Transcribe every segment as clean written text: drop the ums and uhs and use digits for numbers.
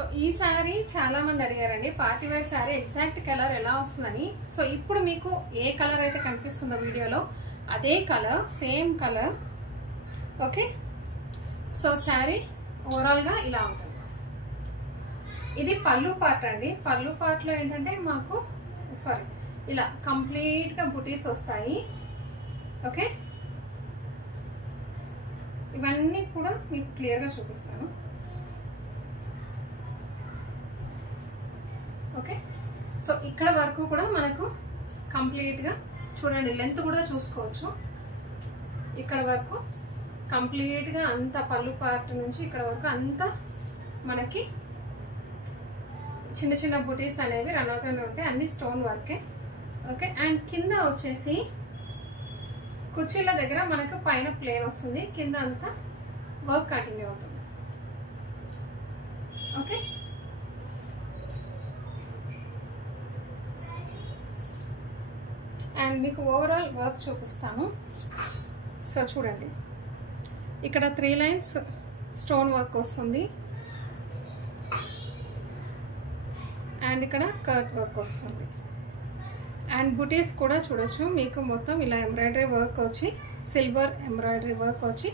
So ఈ sorry చాలా మంది అడిగారండి, party wear sari exact colour ఎలా వస్తుందని. సో ఇప్పుడు మీకు ఏ కలర్ అయితే కనిపిస్తుందో వీడియోలో అదే colour, same colour. Okay, so sorry ఓవరాల్గా ఇలా ఉంటుంది. ఇది పళ్ళు పార్ట్ అండి. పళ్ళు పార్ట్లో ఏంటంటే మాకు ఇలా కంప్లీట్గా బుటీస్ వస్తాయి. ఓకే, ఇవన్నీ కూడా మీకు క్లియర్గా చూపిస్తాను. ఓకే, సో ఇక్కడ వరకు కూడా మనకు కంప్లీట్గా చూడండి, లెంత్ కూడా చూసుకోవచ్చు. ఇక్కడ వరకు కంప్లీట్గా అంత పళ్ళు పార్ట్ నుంచి ఇక్కడ వరకు అంతా మనకి చిన్న చిన్న బుటీస్ అనేవి రన్ అవుతూనే ఉంటాయి, అన్ని స్టోన్ వర్కే. ఓకే, అండ్ కింద వచ్చేసి కుర్చీల దగ్గర మనకు పైన ప్లేన్ వస్తుంది, కింద అంతా వర్క్ కంటిన్యూ అవుతుంది. ఓకే, అండ్ మీకు ఓవరాల్ వర్క్ చూపిస్తాను. సో చూడండి, ఇక్కడ 3 లైన్స్ స్టోన్ వర్క్ వస్తుంది, అండ్ ఇక్కడ కర్ట్ వర్క్ వస్తుంది, అండ్ బుటీస్ కూడా చూడొచ్చు. మీకు మొత్తం ఇలా ఎంబ్రాయిడరీ వర్క్ వచ్చి, సిల్వర్ ఎంబ్రాయిడరీ వర్క్ వచ్చి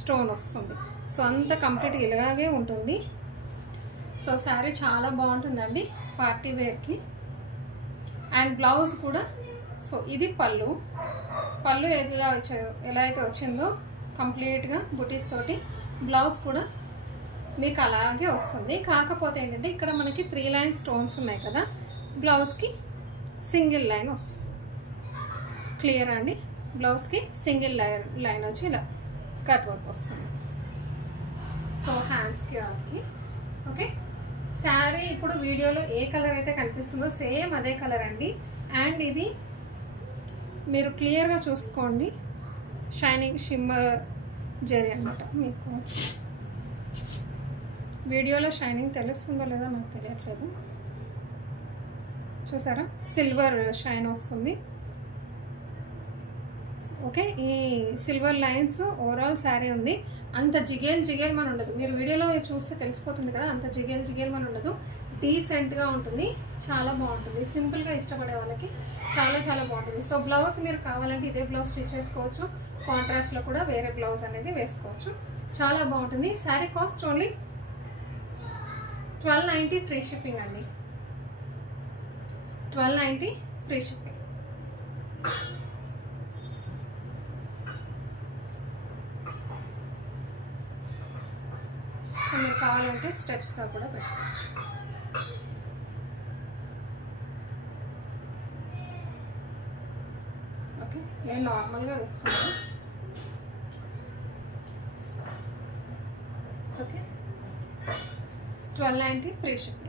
స్టోన్ వస్తుంది. సో అంత కంప్లీట్గా ఇలాగే ఉంటుంది. సో శారీ చాలా బాగుంటుందండి పార్టీ వేర్కి. అండ్ బ్లౌజ్ కూడా, సో ఇది పళ్ళు ఎలా అయితే వచ్చిందో కంప్లీట్గా బుటీస్ తోటి బ్లౌజ్ కూడా మీకు అలాగే వస్తుంది. కాకపోతే ఏంటంటే ఇక్కడ మనకి 3 లైన్ స్టోన్స్ ఉన్నాయి కదా, బ్లౌజ్కి సింగిల్ లైన్ వస్తుంది. క్లియర్ అండి, బ్లౌజ్కి సింగిల్ లైన్ వచ్చి ఇలా కట్ వర్క్ వస్తుంది. సో హ్యాండ్స్కి వాళ్ళకి. ఓకే, శారీ ఇప్పుడు వీడియోలో ఏ కలర్ అయితే కనిపిస్తుందో సేమ్ అదే కలర్ అండి. అండ్ ఇది మీరు క్లియర్గా చూసుకోండి, షైనింగ్ షిమ్మర్ జరీ అనమాట. మీకు వీడియోలో షైనింగ్ తెలుస్తుందో లేదో నాకు తెలియట్లేదు. చూసారా, సిల్వర్ షైన్ వస్తుంది. ఓకే, ఈ సిల్వర్ లైన్స్ ఓవరాల్ శారీ ఉంది. అంత జిగేల్ మన ఉండదు, మీరు వీడియోలో చూస్తే తెలిసిపోతుంది కదా, అంత జిగేల్ మన ఉండదు. డీసెంట్గా ఉంటుంది, చాలా బాగుంటుంది. సింపుల్గా ఇష్టపడే వాళ్ళకి చాలా చాలా బాగుంటుంది. సో బ్లౌజ్ మీరు కావాలంటే ఇదే బ్లౌజ్ స్టిచ్ చేసుకోవచ్చు, కాంట్రాస్ట్లో కూడా వేరే బ్లౌజ్ అనేది వేసుకోవచ్చు. చాలా బాగుంటుంది. Sari cost only 1290 free shipping అండి. 1290 ఫ్రీ షిప్పింగ్. మీరు కావాలంటే స్టెప్స్గా కూడా పెట్టుకోవచ్చు. ఓకే, నేను నార్మల్గా వేస్తున్నాను. Okay, 1290 free shipping.